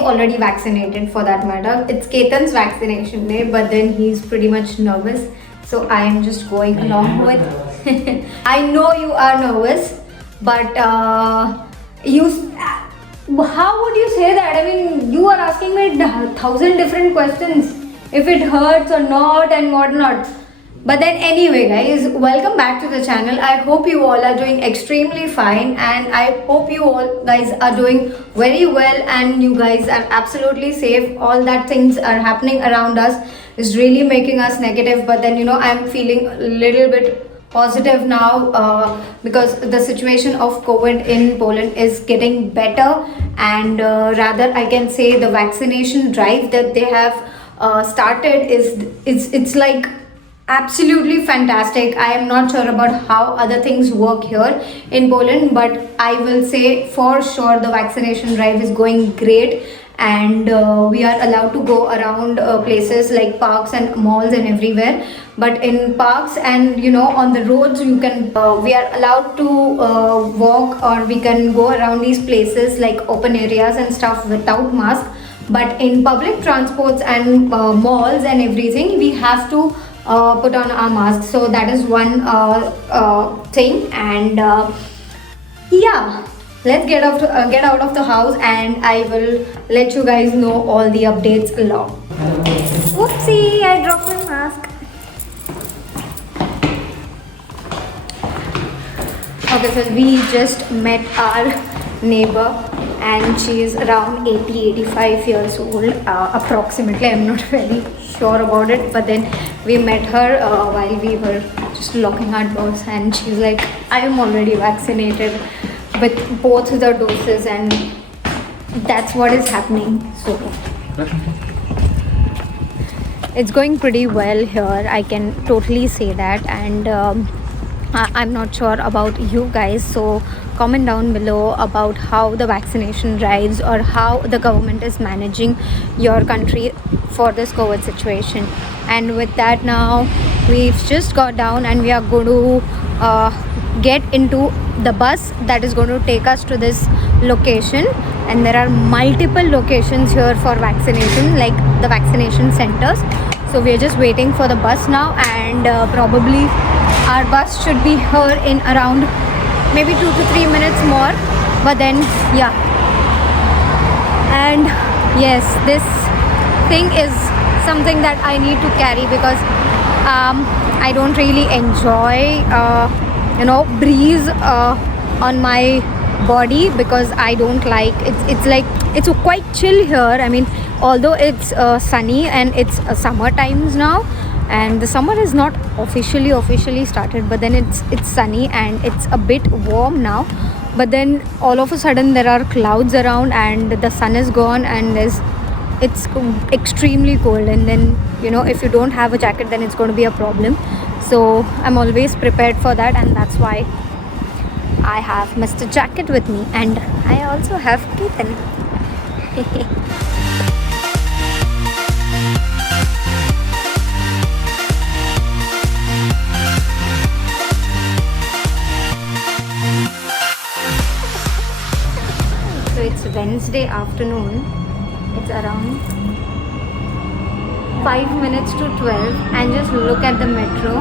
already vaccinated for that matter. It's Ketan's vaccination day, but then he's pretty much nervous. So I am just going along with. I know you are nervous, but you. How would you say that? I mean, you are asking me 1,000 different questions. If it hurts or not and whatnot. But then anyway guys, welcome back to the channel. I hope you all are doing extremely fine, and I hope you all guys are doing very well and you guys are absolutely safe. All that things are happening around us is really making us negative, but then I'm feeling a little bit positive now because the situation of COVID in Poland is getting better, and rather I can say the vaccination drive that they have started it's like absolutely fantastic. I am not sure about how other things work here in Poland, but I will say for sure the vaccination drive is going great, and we are allowed to go around places like parks and malls and everywhere. But in parks and on the roads, you can we are allowed to walk, or we can go around these places like open areas and stuff without mask. But in public transports and malls and everything, we have to put on our masks. So that is one thing, and yeah, let's get out of the house, and I will let you guys know all the updates along. Whoopsie, I dropped my mask. Okay, so we just met our neighbor, and she is around 80-85 years old approximately. I'm not very sure about it, but then we met her while we were just locking our doors, and she's like, I am already vaccinated with both the doses, and that's what is happening. So it's going pretty well here, I can totally say that. And I'm not sure about you guys, so comment down below about how the vaccination drives or how the government is managing your country for this COVID situation. And with that, now we've just got down and we are going to get into the bus that is going to take us to this location. And there are multiple locations here for vaccination, like the vaccination centers. So we're just waiting for the bus now, and probably our bus should be here in around maybe 2 to 3 minutes more. But then yeah, and yes, this thing is something that I need to carry because I don't really enjoy breeze on my body, because I don't like it's like it's quite chill here. I mean, although it's sunny and it's summer times now, and the summer is not officially started, but then it's sunny and it's a bit warm now. But then all of a sudden there are clouds around and the sun is gone, and it's extremely cold. And then if you don't have a jacket, then it's going to be a problem. So I'm always prepared for that, and that's why I have Mr. Jacket with me, and I also have Ketan. So it's Wednesday afternoon. It's around 5 minutes to 12, and just look at the metro.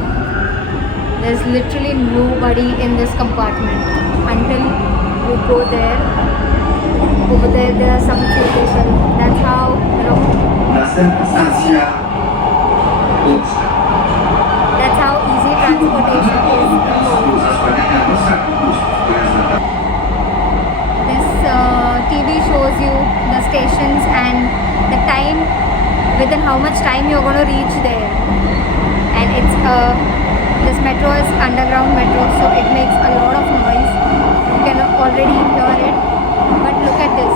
There's literally nobody in this compartment until you go there. Over there are some few people. That's how easy transportation is. This TV shows you the stations and the time, within how much time you're going to reach there. And it's this metro is underground metro, so it makes a lot of noise. You can already hear it, but look at this.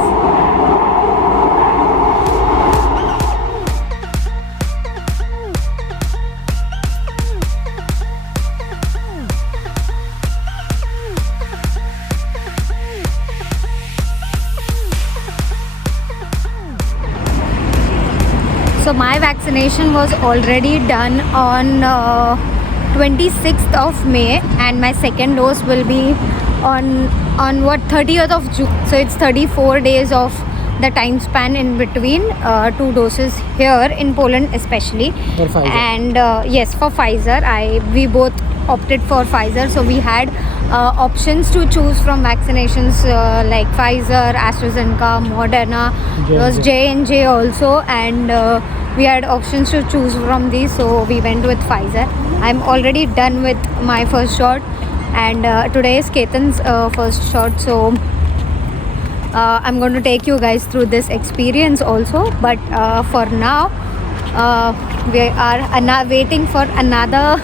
So my vaccination was already done on 26th of May, and my second dose will be on what, 30th of June. So it's 34 days of the time span in between two doses here in Poland especially. For Pfizer. And yes, for Pfizer, we both opted for Pfizer, so we had options to choose from vaccinations like Pfizer, AstraZeneca, Moderna. There was J&J also, and we had options to choose from these, so we went with Pfizer. I'm already done with my first shot, and today is Ketan's first shot, so I'm going to take you guys through this experience also. But for now, we are waiting for another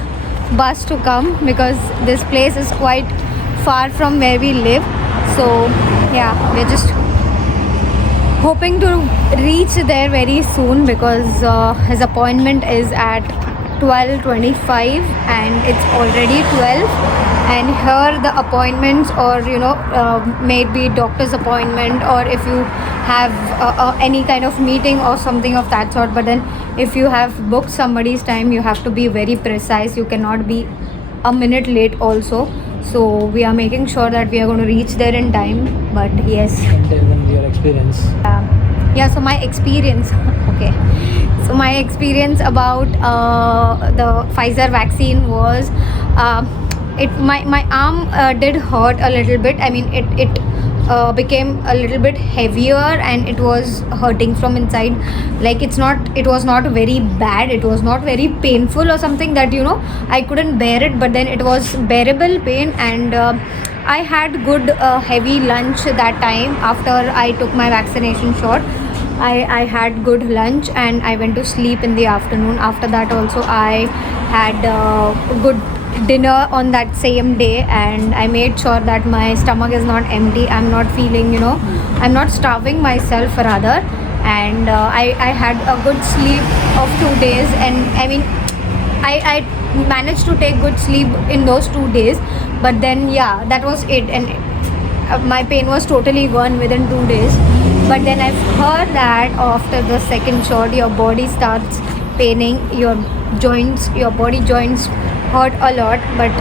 bus to come because this place is quite far from where we live. So yeah, we're just hoping to reach there very soon because his appointment is at 12:25 and it's already 12. And here the appointments, or maybe doctor's appointment, or if you have any kind of meeting or something of that sort, but then if you have booked somebody's time, you have to be very precise. You cannot be a minute late also. So we are making sure that we are going to reach there in time. But yes, And tell them your experience. yeah, so my experience okay, so my experience about the Pfizer vaccine was my arm did hurt a little bit. I mean, it became a little bit heavier and it was hurting from inside. Like it was not very bad, it was not very painful or something that I couldn't bear it, but then it was bearable pain. And I had good heavy lunch that time after I took my vaccination shot. I had good lunch and I went to sleep in the afternoon. After that also I had good dinner on that same day, and I made sure that my stomach is not empty. I'm not feeling, I'm not starving myself rather. And I had a good sleep of 2 days, and I mean I managed to take good sleep in those 2 days. But then yeah, that was it, and my pain was totally gone within 2 days. But then I've heard that after the second shot your body starts paining, your body joints hurt a lot. But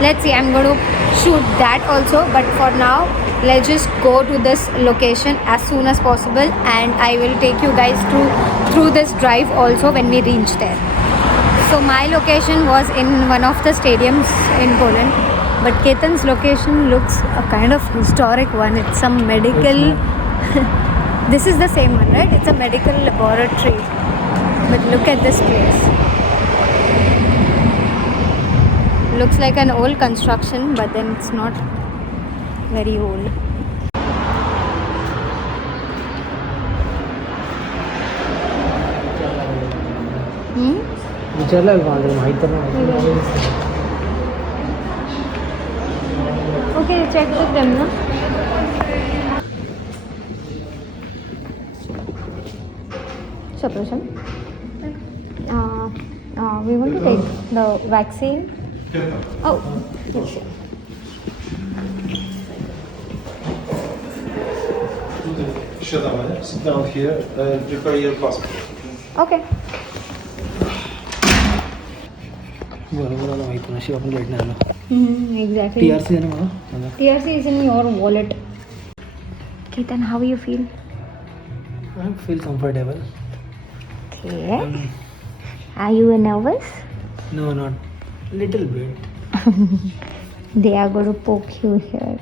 let's see, I'm going to shoot that also. But for now, let's just go to this location as soon as possible, and I will take you guys through this drive also when we reach there. So my location was in one of the stadiums in Poland, but Ketan's location looks a kind of historic one. It's some medical this is the same one, right? It's a medical laboratory. But look at this place. Looks like an old construction, but then it's not very old. Okay, check with them, no? Prashant, we want to take the vaccine. Oh, yes. Sit down here and prepare your passport. Okay. Exactly. TRC is in your wallet. Ketan, how you feel? I feel comfortable. Okay. Are you nervous? No, not little bit. They are going to poke you here.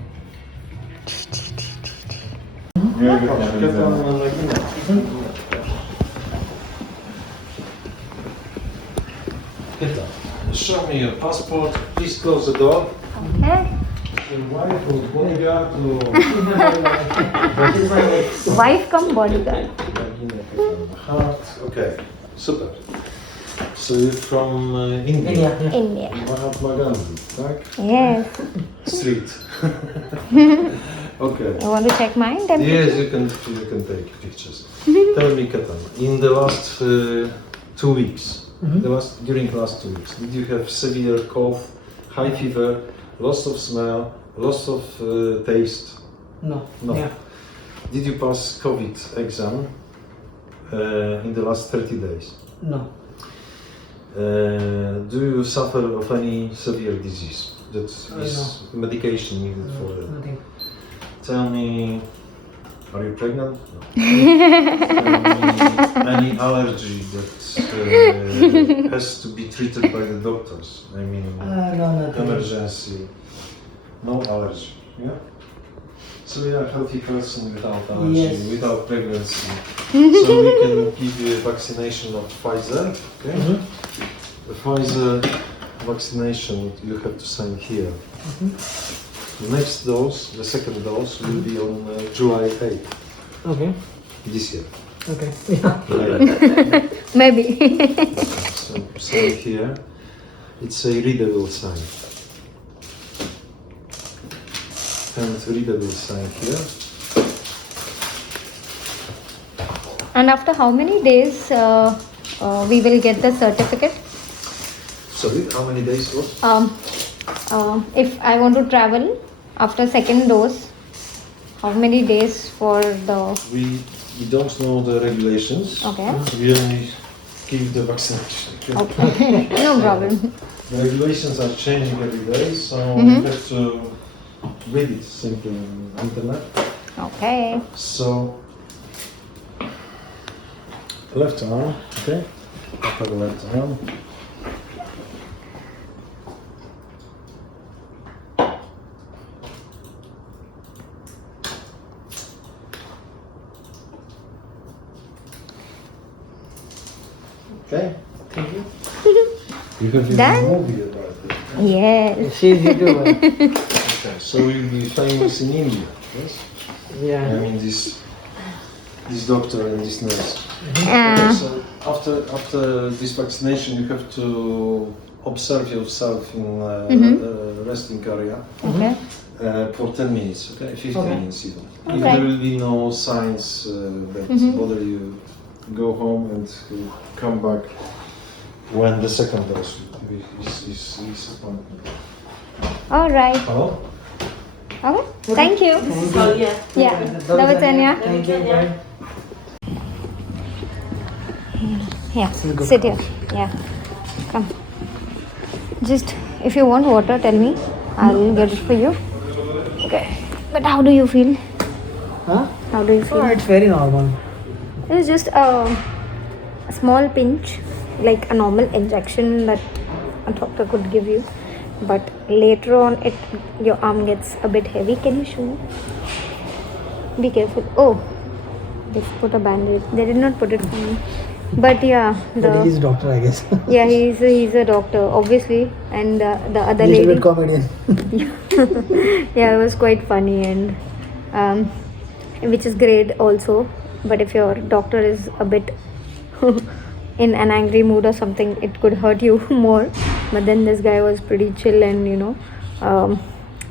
Show me your passport. Please close the door. Okay. Your wife or bodyguard or Wife come bodyguard. heart. Okay, super. So you're from India? India. Mahatma Gandhi, right? Yes. Street. Okay. You want to check mine? Yes, you can take pictures. Tell me, Ketan, in the last 2 weeks, during the last 2 weeks, did you have severe cough, high fever, loss of smell, loss of taste? No. No. Yeah. Did you pass COVID exam in the last 30 days? No. Do you suffer of any severe disease that is medication needed for it? Nothing. Tell me Are you pregnant? No. Any allergy that has to be treated by the doctors? I mean, No, nothing. emergency. No allergy. Yeah. So you're a healthy person without allergy, Yes. without pregnancy. So we can give you a vaccination of Pfizer. Okay. The Pfizer vaccination you have to sign here. The next dose, the second dose, will be on July 8th Okay. this year. Okay. Yeah. Maybe. So sign here. It's a readable sign. And readable sign here. And after how many days we will get the certificate? Sorry, how many days was? If I want to travel after second dose, how many days for the... We don't know the regulations. Okay. We only give the vaccination. Okay. No problem. The regulations are changing every day, so you have to read it simply on internet. Okay. So, left arm, okay? Upper left arm. Okay. Thank you. You have even Done? a movie about it. Yes. She's YouTuber. Okay. So you'll be famous in India, yes? I Yeah. mean this doctor and this nurse. Uh, So after this vaccination, you have to observe yourself in the resting area okay. for 10 minutes, okay? 15 Okay. minutes even. If Okay. there will be no signs that bother you, go home and come back when the second dose is appointed. All right. Hello? Okay. Thank you. Yeah. That was Anya. Thank you. Bye. Yeah. This is good. Sit here. Yeah. Come. Just if you want water, tell me. I'll get it for you. Okay. But how do you feel? Huh? How do you Oh, feel? it's very normal. It's just a small pinch, like a normal injection that a doctor could give you. But later on, your arm gets a bit heavy. Can you show me? Be careful. Oh, they've put a band-aid. They did not put it for me. But yeah, But he's doctor, I guess. yeah, he's a doctor, obviously, and the other Little lady. bit comedian. Yeah, it was quite funny, and which is great also. But if your doctor is a bit in an angry mood or something, it could hurt you more. But then this guy was pretty chill and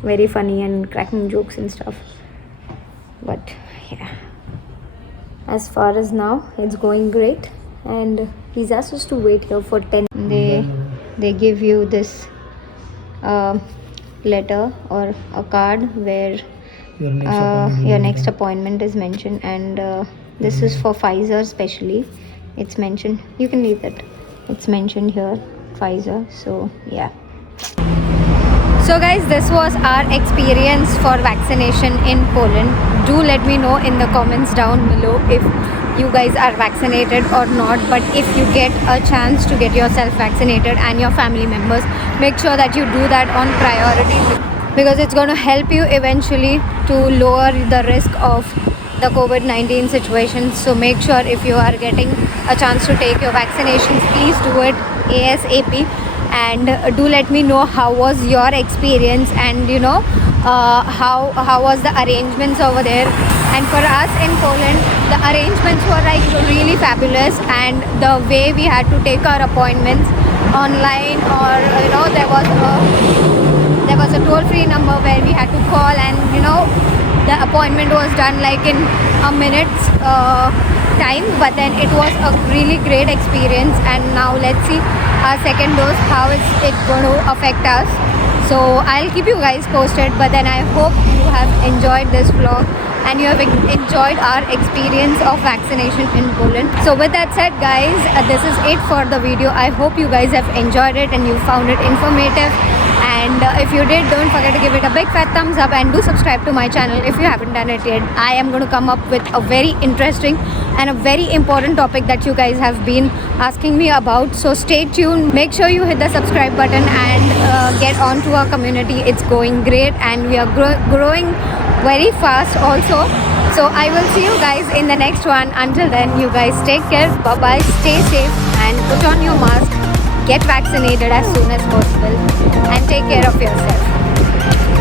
very funny and cracking jokes and stuff. But yeah, as far as now, it's going great, and he's asked us to wait here for 10. They give you this letter or a card where your next appointment is mentioned, and this is for Pfizer specially. It's mentioned. You can leave it. It's mentioned here, Pfizer. So yeah. So guys, this was our experience for vaccination in Poland. Do let me know in the comments down below if you guys are vaccinated or not. But if you get a chance to get yourself vaccinated and your family members, make sure that you do that on priority, because it's going to help you eventually to lower the risk of the COVID-19 situation. So make sure if you are getting a chance to take your vaccinations, please do it ASAP. And do let me know how was your experience, and how was the arrangements over there. And for us in Poland, the arrangements were like really fabulous, and the way we had to take our appointments online, or there was a toll-free number where we had to call, and the appointment was done like in a minute's time. But then it was a really great experience, and now let's see our second dose, how is it going to affect us. So I'll keep you guys posted, but then I hope you have enjoyed this vlog and you have enjoyed our experience of vaccination in Poland. So with that said, guys, this is it for the video. I hope you guys have enjoyed it and you found it informative, and And if you did, don't forget to give it a big fat thumbs up and do subscribe to my channel if you haven't done it yet. I am going to come up with a very interesting and a very important topic that you guys have been asking me about. So stay tuned. Make sure you hit the subscribe button and get on to our community. It's going great and we are growing very fast also. So I will see you guys in the next one. Until then, you guys take care. Bye bye. Stay safe and put on your mask. Get vaccinated as soon as possible and take care of yourself.